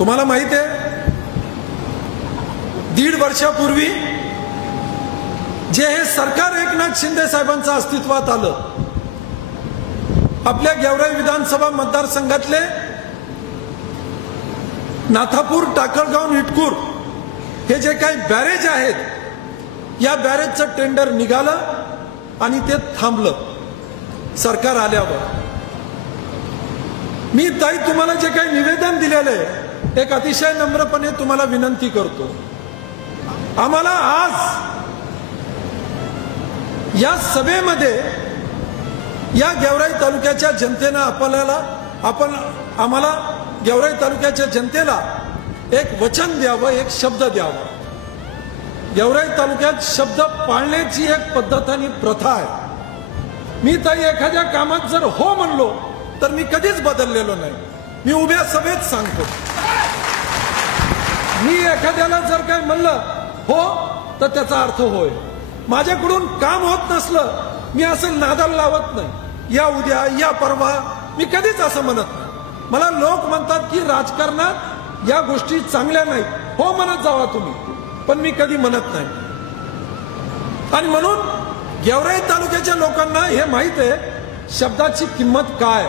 तुम्हाला माहिती आहे 1.5 वर्षापूर्वी जे हे सरकार एकनाथ शिंदे साहेबांचं अस्तित्वात आलं, आपल्या गेवराई विधानसभा मतदारसंघातले नाथापूर, टाकळगाव, इटकूर हे जे काही बॅरेज आहेत, या बॅरेजचं टेंडर निघालं आणि ते थांबलं सरकार आल्यावर। मी ताई तुम्हाला जे काही निवेदन दिलेलं आहे, एक अतिशय नम्रपणे तुम्हाला विनंती करतो, आम्हाला आज या सभेमध्ये या गेवराई तालुक्याच्या जनतेनं आम्हाला गेवराई तालुक्याच्या जनतेला एक वचन द्यावं, एक शब्द द्यावा। गेवराई तालुक्यात शब्द पाळण्याची एक पद्धत आणि प्रथा आहे। मी ताई एखाद्या कामात जर हो म्हणलो तर मी कधीच बदललेलो नाही। मी उभ्या सभेत सांगतो, मी एखाद्याला जर काय म्हणलं हो तर त्याचा अर्थ होय। माझ्याकडून काम होत नसलं मी असं नादाला लावत नाही, या उद्या या परवा, मी कधीच असं म्हणत नाही। मला लोक म्हणतात की राजकारणात या गोष्टी चांगल्या नाहीत, हो म्हणत जावा तुम्ही, पण मी कधी म्हणत नाही। आणि म्हणून गेवराई तालुक्याच्या लोकांना हे माहित आहे शब्दाची किंमत काय।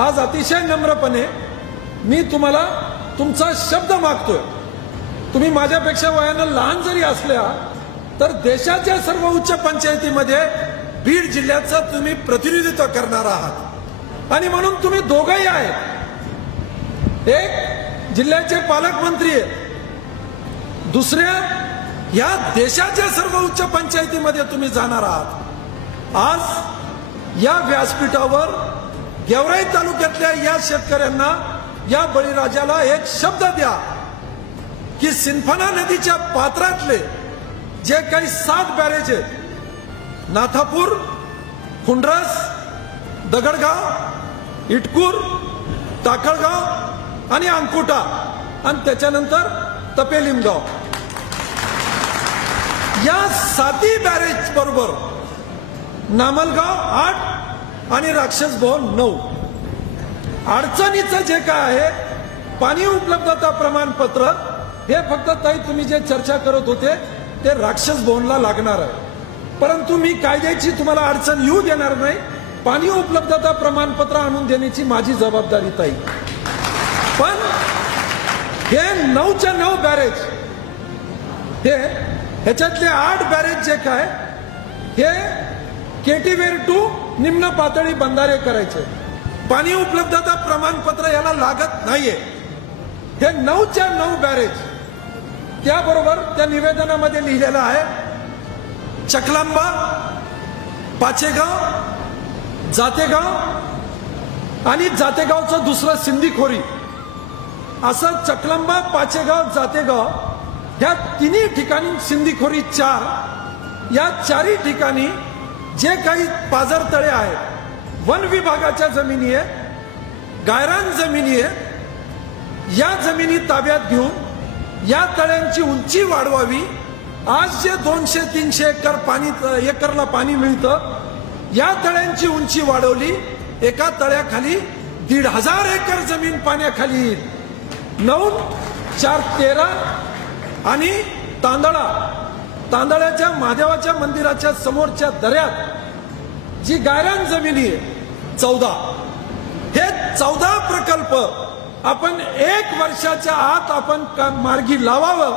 आज अतिशय नम्रपणे मी तुम्हाला तुमचा शब्द मागतोय। तुम्ही माझ्यापेक्षा वयानं लहान जरी असल्या तर देशाच्या सर्व उच्च पंचायतीमध्ये बीड जिल्ह्याचं तुम्ही प्रतिनिधित्व करणार आहात आणि म्हणून तुम्ही दोघंही आहेत। एक जिल्ह्याचे पालकमंत्री आहेत, दुसऱ्या या देशाच्या सर्व उच्च पंचायतीमध्ये तुम्ही जाणार आहात। आज या व्यासपीठावर गेवराई तालुक्यातल्या या शेतकऱ्यांना, या बळीराजाला एक शब्द द्या की सिंदफणा नदीच्या पात्रातले जे काही 7 बॅरेज आहेत, नाथापूर, खुंड्रस, दगडगाव, इटकूर, टाकळगाव आणि अंकुटा आणि त्याच्यानंतर तपेलिमगाव, या 7 बॅरेज बरोबर नामलगाव 8 आणि राक्षस भवन 9। अडचणीचं जे काय आहे पाणी उपलब्धता प्रमाणपत्र, हे फक्त ताई तुम्ही जे चर्चा करत होते ते राक्षस भवनला लागणार आहे, परंतु मी कायद्याची तुम्हाला अडचण येऊ देणार नाही। पाणी उपलब्धता प्रमाणपत्र आणून देण्याची माझी जबाबदारी ताई। पण हे 9च्या 9 बॅरेज, हे ह्याच्यातले 8 बॅरेज जे काय हे केटीवेर टू निम्न पातळी बंधारे करायचे, पाणी उपलब्धता प्रमाणपत्र याला लागत नाहीये। हे 9च्या 9 बॅरेज, त्याबरोबर त्या निवेदनामध्ये लिहिलेलं आहे चकलांबा, पाचेगाव, जातेगाव आणि जातेगावचं दुसरं सिंधीखोरी, असं चकलांबा, पाचेगाव, जातेगाव ह्या तिन्ही ठिकाणी सिंधीखोरी 4, या 4ही ठिकाणी जे काही पाझर तळे आहेत, वन विभागाच्या जमिनी आहे, गायरान जमिनी आहे, या जमिनी ताब्यात घेऊन या तळ्यांची उंची वाढवावी। आज जे 200-300 एकरला पाणी मिळतं, या तळ्यांची उंची वाढवली, एका तळ्याखाली 1,500 एकर जमीन पाण्याखाली येईल। 9, 4, 13 आणि तांदळाच्या महादेवाच्या मंदिराच्या समोरच्या दऱ्यात जी गायरान जमिनी आहे 14, हे 14 प्रकल्प आपण 1 वर्षाच्या आत आपण मार्गी लावावं,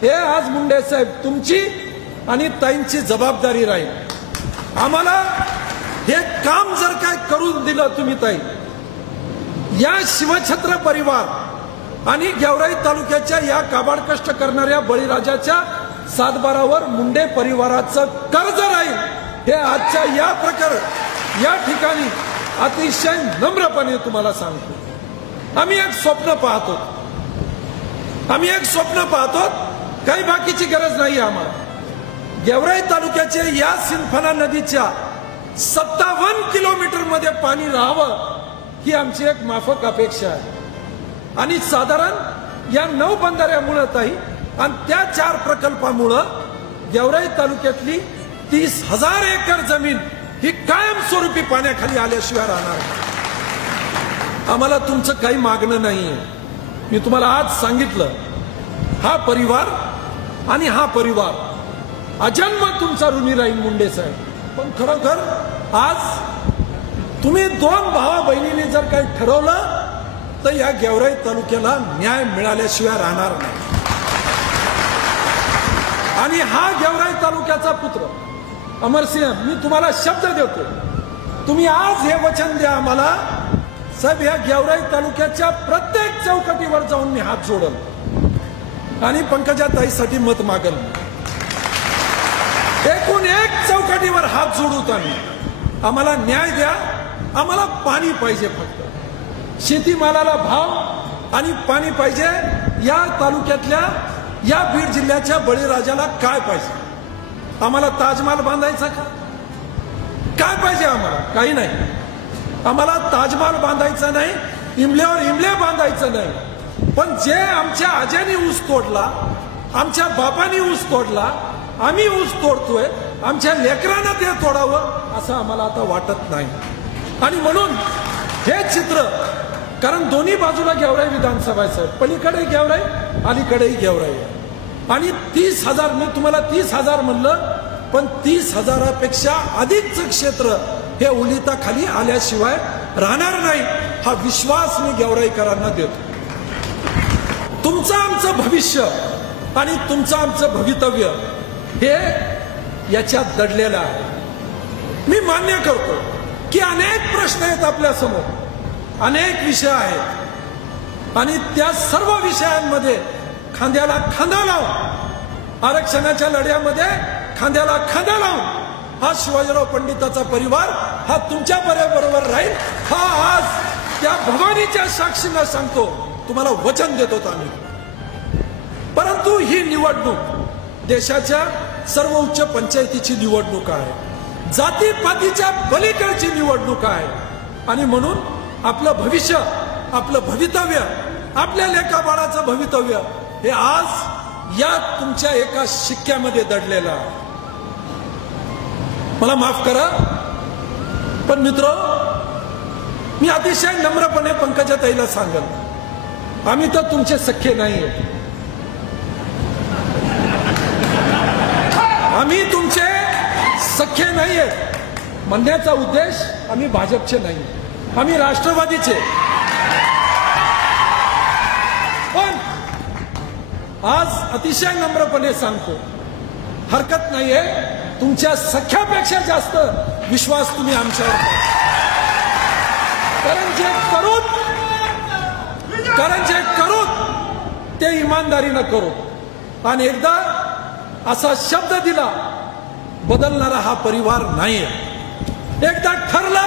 हे आज मुंडे साहेब तुमची आणि ताईंची जबाबदारी राहील। आम्हाला हे काम जर काय करून दिलं तुम्ही ताई, या शिवछत्र परिवार आणि गेवराई तालुक्याच्या या काबाड कष्ट करणाऱ्या बळीराजाच्या सातबारावर मुंडे परिवाराचं कर्ज राहील, हे आजच्या या ठिकाणी अतिशय नम्रपणे तुम्हाला सांगतो। आम्ही एक स्वप्न पाहतो, काही बाकीची गरज नाही आम्हाला। गेवराई तालुक्याच्या या सिंदफणा नदीच्या 57 किलोमीटर मध्ये पाणी राहावं, ही आमची एक माफक अपेक्षा आहे। आणि साधारण या 9 बंधाऱ्यामुळे ताई आणि त्या 4 प्रकल्पामुळे गेवराई तालुक्यातली 30,000 एकर जमीन ही कायमस्वरूपी पाण्याखाली आल्याशिवाय राहणार। आम्हाला तुमचं काही मागणं नाहीये, मी तुम्हाला आज सांगितलं, हा परिवार आणि हा परिवार अजन्म तुमचा ऋणी राहील मुंडे साहेब. पण खरोखर आज तुम्ही दोन भावा बहिणींनी जर काही ठरवलं तर या गेवराई तालुक्याला न्याय मिळाल्याशिवाय राहणार नाही. आणि हा गेवराई तालुक्याचा पुत्र अमरसिंह, मी तुम्हाला शब्द देतो, तुम्ही आज हे वचन द्या आम्हाला साहेब, या गेवराई तालुक्याच्या प्रत्येक चौकटीवर जाऊन मी हात जोडल आणि पंकजाताईसाठी मत मागल. एकूण एक चौकटीवर हात जोडूत आम्हाला न्याय द्या. आम्हाला पाणी पाहिजे, फक्त शेतीमालाला भाव आणि पाणी पाहिजे. या तालुक्यातल्या, या बीड जिल्ह्याच्या बळीराजाला काय पाहिजे? आम्हाला ताजमहाल बांधायचा का? काय पाहिजे आम्हाला? काही नाही. आम्हाला ताजमहाल बांधायचा नाही, इमल्यावर इमले बांधायचं नाही. पण जे आमच्या आज्याने ऊस तोडला, आमच्या बापाने ऊस तोडला, आम्ही ऊस तोडतोय, आमच्या लेकरांना ते तोडावं असं आम्हाला आता वाटत नाही. आणि म्हणून हे चित्र, कारण दोन्ही बाजूला गेवराई विधानसभा आहे, पलीकडे गेवराई, अलीकडेही गेवराई. आणि 30,000, मी तुम्हाला 30,000 म्हणलं, पण 30,000पेक्षा अधिकचं क्षेत्र हे ओलिताखाली आल्याशिवाय राहणार नाही, हा विश्वास मी गेवराईकरांना देतो. तुमचं आमचं भविष्य आणि तुमचं आमचं भवितव्य हे याच्यात दडलेलं आहे. मी मान्य करतो की अनेक प्रश्न आहेत आपल्या समोर, अनेक विषय आहेत, आणि त्या सर्व विषयांमध्ये खांद्याला खांदा लावून, आरक्षणाच्या लढ्यामध्ये खांद्याला खांदा लावून हा शिवाजीराव पंडिताचा परिवार हा तुमच्या बरोबर राहील. हा आज त्या भवानीच्या साक्षीनं सांगतो, तुम्हाला वचन देतो आम्ही. परंतु ही निवडणूक देशाच्या सर्वोच्च पंचायतीची निवडणूक आहे, जातीपातीच्या पलीकडची निवडणूक आहे. आणि म्हणून आपलं भविष्य, आपलं भवितव्य, आपल्या लेकाबाळाचं भवितव्य हे आज या तुमच्या एका शिक्क्यामध्ये दडलेलं आहे. मला माफ करा, पण मित्र, मी अतिशय नम्रपणे पंकजाताईला सांगेन, आम्ही तर तुमचे सख्खे नाहीये, आम्ही तुमचे सख्खे नाहीये. म्हणण्याचा उद्देश, आम्ही भाजपचे नाही, आम्ही राष्ट्रवादीचे. पण आज अतिशय नम्रपणे सांगतो, हरकत नाहीये, तुमच्या सख्यापेक्षा जास्त विश्वास तुम्ही आमच्यावर, कारण जे करू ते इमानदारीनं करू. आणि एकदा असा शब्द दिला, बदलणारा हा परिवार नाहीये. एकदा ठरलं,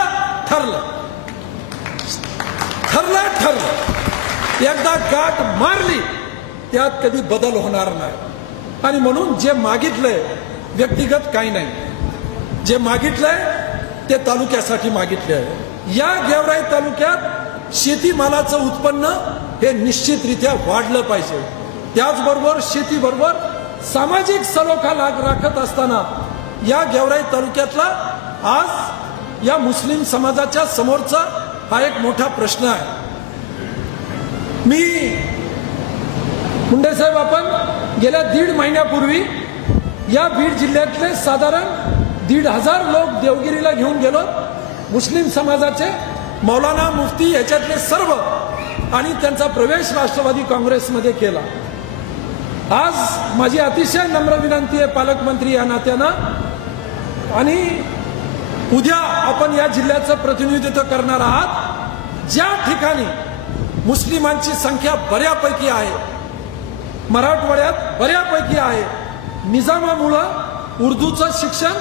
एकदा गाठ मारली, त्यात कधी बदल होणार नाही. आणि म्हणून जे मागितलंय, व्यक्तिगत काही नाही, जे मागितलंय ते तालुक्यासाठी मागितले आहे. या गेवराई तालुक्यात शेतीमालाचं उत्पन्न हे निश्चितरित्या वाढलं पाहिजे. त्याचबरोबर शेतीबरोबर सामाजिक सलोखा राखत असताना या गेवराई तालुक्यातला आज या मुस्लिम समाजाच्या समोरचा हा एक मोठा प्रश्न आहे. मी मुंडे साहेब, आपण गेल्या 1.5 महिन्यापूर्वी या बीड जिल्ह्यातले साधारण 1,500 लोक देवगिरीला घेऊन गेलो. मुस्लिम समाजाचे, मौलाना, मुफ्ती याच्यातले सर्व, आणि त्यांचा प्रवेश राष्ट्रवादी काँग्रेसमध्ये केला. आज माझी अतिशय नम्र विनंती आहे पालकमंत्री या नात्यानं, आणि उद्या आपण या जिल्ह्याचं प्रतिनिधित्व करणार आहात, ज्या ठिकाणी मुस्लिमांची संख्या बऱ्यापैकी आहे, मराठवाड्यात बऱ्यापैकी आहे, निजामामुळं उर्दूचं शिक्षण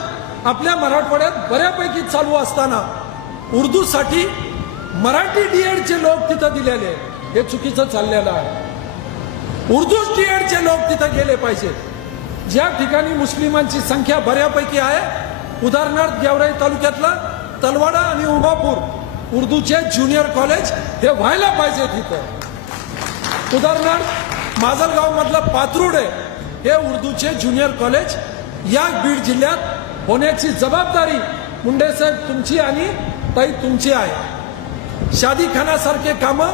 आपल्या मराठवाड्यात बऱ्यापैकी चालू असताना उर्दूसाठी मराठी डीएडचे लोक तिथं दिलेले, हे चुकीचं चाललेलं आहे. उर्दू डीएडचे लोक तिथं गेले पाहिजेत. ज्या ठिकाणी मुस्लिमांची संख्या बऱ्यापैकी आहे, उदाहरणार्थ गेवराई तालुक्यातला तलवाडा आणि उमापूर उर्दूचे ज्युनियर कॉलेज हे व्हायला पाहिजे तिथं. उदाहरणार्थ माजलगाव मधलं पात्रुडे हे उर्दूचे ज्युनियर कॉलेज या बीड जिल्ह्यात होण्याची जबाबदारी मुंडे साहेब तुमची आणि ताई तुमची आहे. शादीखानासारखे कामं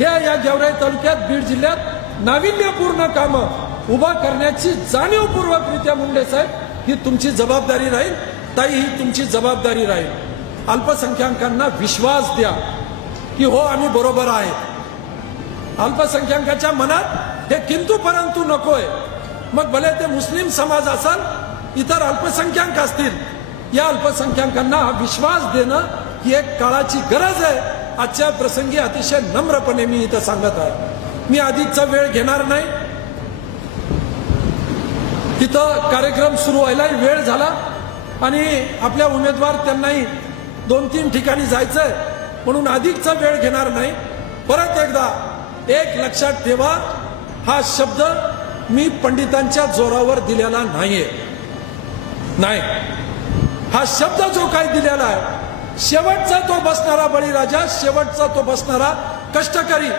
या गेवराई तालुक्यात बीड जिल्ह्यात नाविन्यपूर्ण कामं उभा करण्याची जाणीवपूर्वकरित्या मुंडे साहेब ही तुमची जबाबदारी राहील. ताई, ही तुमची जबाबदारी राहील. अल्पसंख्याकांना विश्वास द्या की हो आम्ही बरोबर आहे. अल्पसंख्याकाच्या मनात हे किंतु परंतु नकोय. मग भले ते मुस्लिम समाज असाल, इतर अल्पसंख्याक असतील, या अल्पसंख्याकांना हा विश्वास देणं ही एक काळाची गरज आहे. आजच्या प्रसंगी अतिशय नम्रपणे मी इथं सांगत आहे. मी अधिकचा वेळ घेणार नाही. तिथं कार्यक्रम सुरू व्हायला वेळ झाला आणि आपल्या उमेदवार त्यांनाही 2-3 ठिकाणी जायचंय, म्हणून अधिकचा वेळ घेणार नाही. परत एकदा एक लक्षात ठेवा, हा शब्द मी पंडितांच्या जोरावर दिलेला नाहीये. नाही, हा शब्द जो काही दिलेला आहे, शेवटचा तो बसणारा बळीराजा, शेवटचा तो बसणारा कष्टकरी,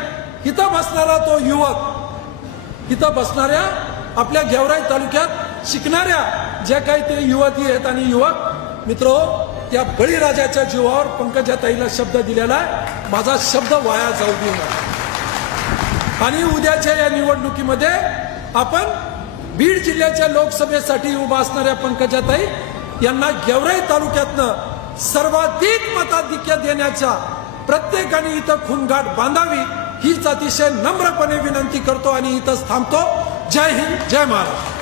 इथं बसणारा तो युवक, इथं बसणाऱ्या आपल्या गेवराई तालुक्यात शिकणाऱ्या ज्या काही ते युवती आहेत आणि युवक मित्र, त्या बळीराजाच्या जीवावर पंकजाताईला शब्द दिलेला आहे. माझा शब्द वाया जाऊ देऊ नका. आणि उद्याच्या या निवडणुकीमध्ये आपण बीड जिल्ह्याच्या लोकसभेसाठी उभा असणाऱ्या पंकजाताई यांना गेवराई तालुक्यातनं सर्वाधिक मताधिक्य देण्याच्या प्रत्येकाने इथं खूनगाठ बांधावी हीच अतिशय नम्रपणे विनंती करतो आणि इथंच थांबतो. जय हिंद, जय महाराष्ट्र.